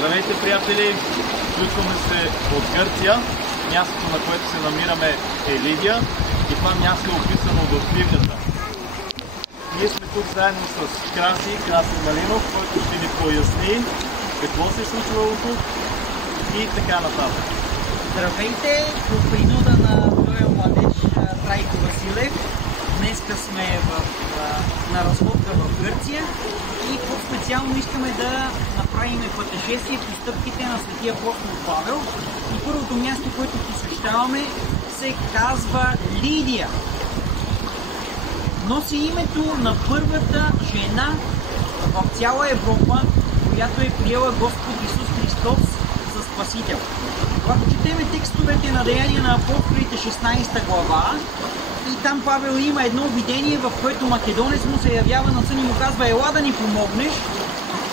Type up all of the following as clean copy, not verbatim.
Здравейте, приятели! Включваме се от Гърция. Мястото, на което се намираме, е Лидия и това място е описано в Библията. Ние сме тук заедно с Краси Малинов, който ще ни поясни какво се е случвало тук и така нататък. Здравейте! По принуда на този младеж Трайко Василев. Днеска сме на разходка в Гърция и по-специално искаме да направим пътешествие по стъпките на светия апостол Павел. И първото място, което посещаваме, се казва Лидия. Носи името на първата жена в цяла Европа, която е приела Господ Исус Христос за Спасител. Когато четеме текстовете на Деяния на апостолите 16 глава, и там Павел има едно видение, в което македонец му се явява на сън и му казва: ела да ни помогнеш.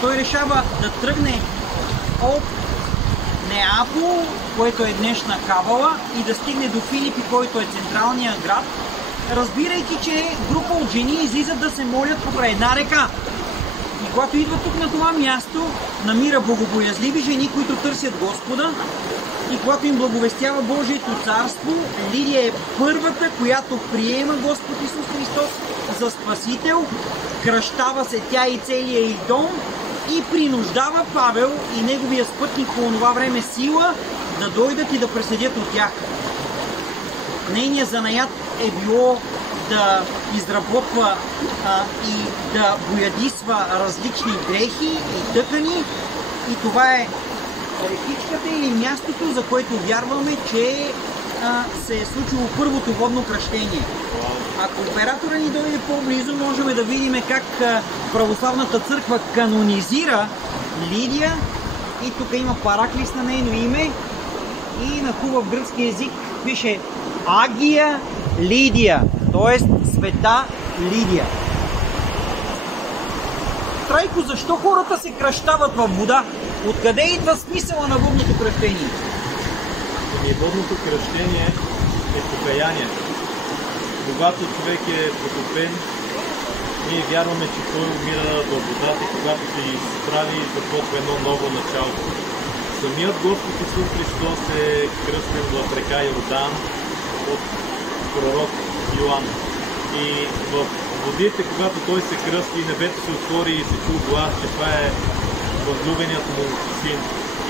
Той решава да тръгне от Неапол, което е днешна Кавала, и да стигне до Филипи, който е централният град, разбирайки, че група от жени излизат да се молят покрай една река. И когато идва тук на това място, намира богобоязливи жени, които търсят Господа. И когато им благовестява Божието царство, Лидия е първата, която приема Господ Исус Христос за Спасител, кръщава се тя и целия й дом и принуждава Павел и неговия спътник по това време Сила да дойдат и да преседят от тях. Нейният занаят е било да изработва и да боядисва различни дрехи и тъкани, и това е рекичката или мястото, за което вярваме, че се е случило първото водно кръщение. Ако оператора ни дойде по-близо, можем да видим как православната църква канонизира Лидия, и тук има параклис на нейно име и на хубав гръцки език пише Агия Лидия, т.е. света Лидия. Трайко, защо хората се кръщават във вода? Откъде идва смисъла на водното кръщение? Водното кръщение е покаяние. Когато човек е потопен, ние вярваме, че той умира във водата, когато се изправи и започва едно ново начало. Самият Господ Исус Христос е кръстен в река Йордан от пророк Йоан. И в водите, когато той се кръсти, небето се отвори и се чу глас, че това е възлюбеният му син.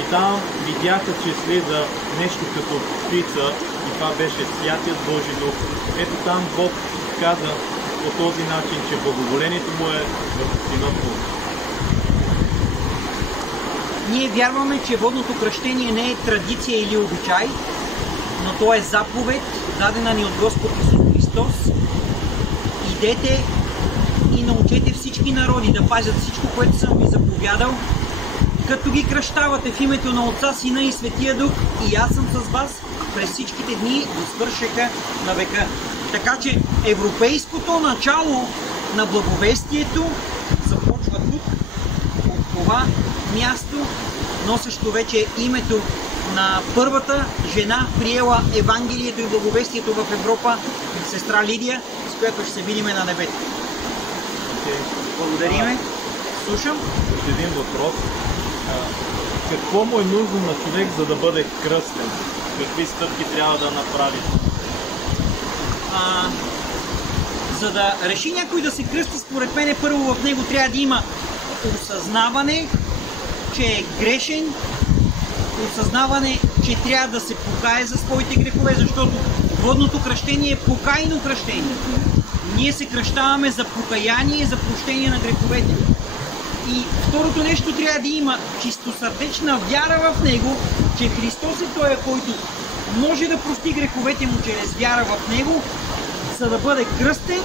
И там видяха, че слиза нещо като птица, и това беше Святият Божи Дух. Ето там Бог каза по този начин, че благоволението му е върху синът му. Ние вярваме, че водното кръщение не е традиция или обичай, но то е заповед, дадена ни от Господ Исус Христос. Идете и научете всички народи да пазят всичко, което съм ви заповядал, като ги кръщавате в името на Отца, Сина и Светия Дух, и аз съм с вас през всичките дни до свършека на века. Така че европейското начало на благовестието започва тук, от това място, носещо вече името на първата жена, приела Евангелието и благовестието в Европа, сестра Лидия, с която ще се видиме на небето. Благодариме. Слушам. Един въпрос. Какво му е нужно на човек, за да бъде кръстен? Какви стъпки трябва да направи? За да реши някой да се кръсти, според мен първо в него трябва да има осъзнаване, че е грешен, осъзнаване, че трябва да се покае за своите грехове, защото водното кръщение е покайно кръщение. Ние се кръщаваме за покаяние, за прощение на греховете. И второто нещо, трябва да има чистосърдечна вяра в него, че Христос е Той, който може да прости греховете му чрез вяра в него, за да бъде кръстен,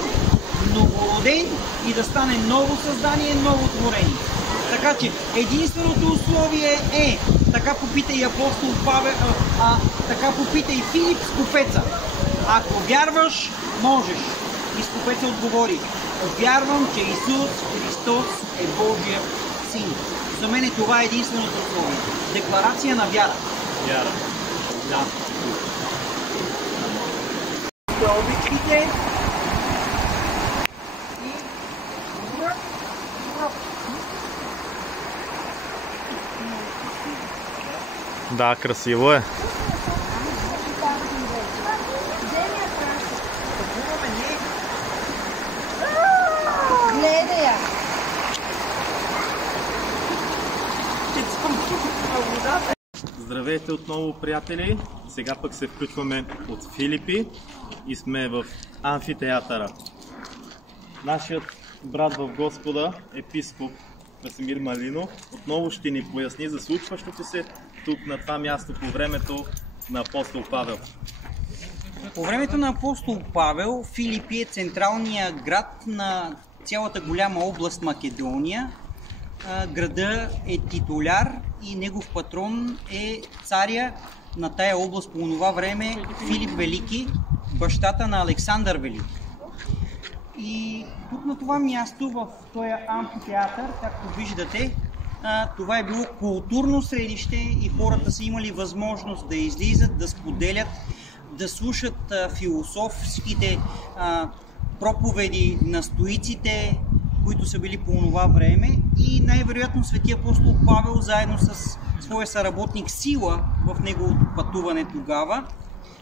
новороден и да стане ново създание, ново творение. Така че единственото условие е, така попита и апостол Павел, така попита и Филип скупеца: ако вярваш, можеш. И скупеца отговори: вярвам, че Исус Христос е Божия син. За мен това е единственото условие. Декларация на вяра. Вяра. Да. Обичките. И Да, красиво е. Гледай я! Здравейте отново, приятели! Сега пък се включваме от Филипи и сме в амфитеатъра. Нашият брат в Господа, епископ Красимир Малинов, отново ще ни поясни за случващото се тук на това място по времето на апостол Павел. По времето на апостол Павел, Филипи е централният град на цялата голяма област Македония. Града е титуляр и негов патрон е царя на тая област по това време Филип Велики, бащата на Александър Велики. И тук на това място, в този амфитеатър, както виждате, това е било културно средище и хората са имали възможност да излизат, да споделят, да слушат философските проповеди на стоиците, които са били по това време, и най-вероятно светия апостол Павел заедно с своя съработник Сила в неговото пътуване тогава,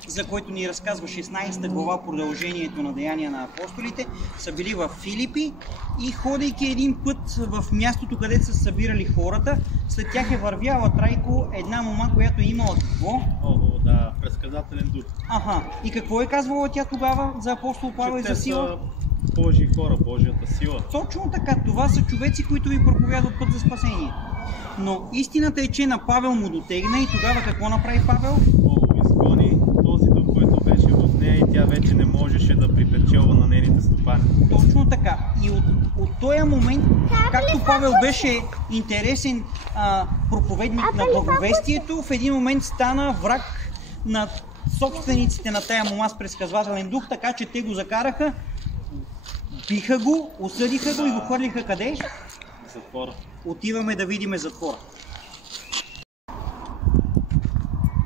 за който ни разказва 16 глава, продължението на Деяния на апостолите, са били в Филипи и ходейки един път в мястото, където са събирали хората, след тях е вървяла Трайко една мома, която е имала какво? Да, предсказателен дух. Аха. И какво е казвала тя тогава за апостол Павел и за Сила? Са Божии хора, Божията сила. Точно така, това са човеци, които ви проповядват път за спасение. Но истината е, че на Павел му дотегна и тогава какво направи Павел? Изгони този дух, който беше в нея и тя вече не можеше да припечелва на нейните стопани. Точно така. И от този момент, както Павел беше интересен проповедник на благовестието, в един момент стана враг на собствениците на тая мома с предсказвателен дух, така че те го закараха, биха го, осъдиха го и го хвърлиха къде? Затвора. Отиваме да видиме затвора.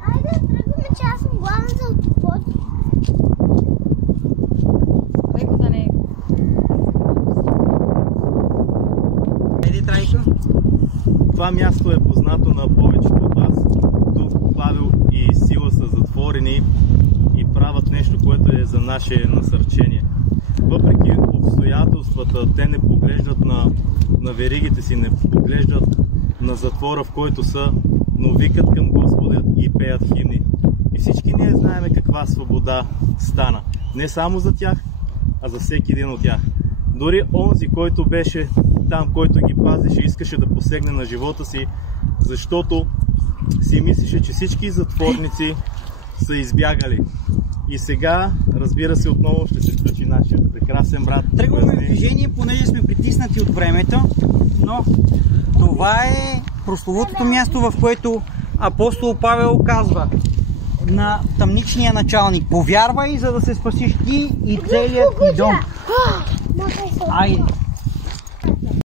Айде, тръгваме, че аз съм главен за отвод. Леко да не... Еди, Трайко? Това място е познато на повечето от вас. Тук Павел и Сила са затворени и правят нещо, което е за наше насърчение. Въпреки обстоятелствата, те не поглеждат на веригите си, не поглеждат на затвора, в който са, но викат към Господа и пеят химни. И всички ние знаем каква свобода стана. Не само за тях, а за всеки един от тях. Дори онзи, който беше там, който ги пазеше, искаше да посегне на живота си, защото си мислеше, че всички затворници са избягали. И сега, разбира се, отново ще се включи нашия прекрасен брат. Тръгваме в движение, понеже сме притиснати от времето, но това е прословутото място, в което апостол Павел казва на тъмничния началник: повярвай, за да се спасиш ти и целият ти дом. Айде!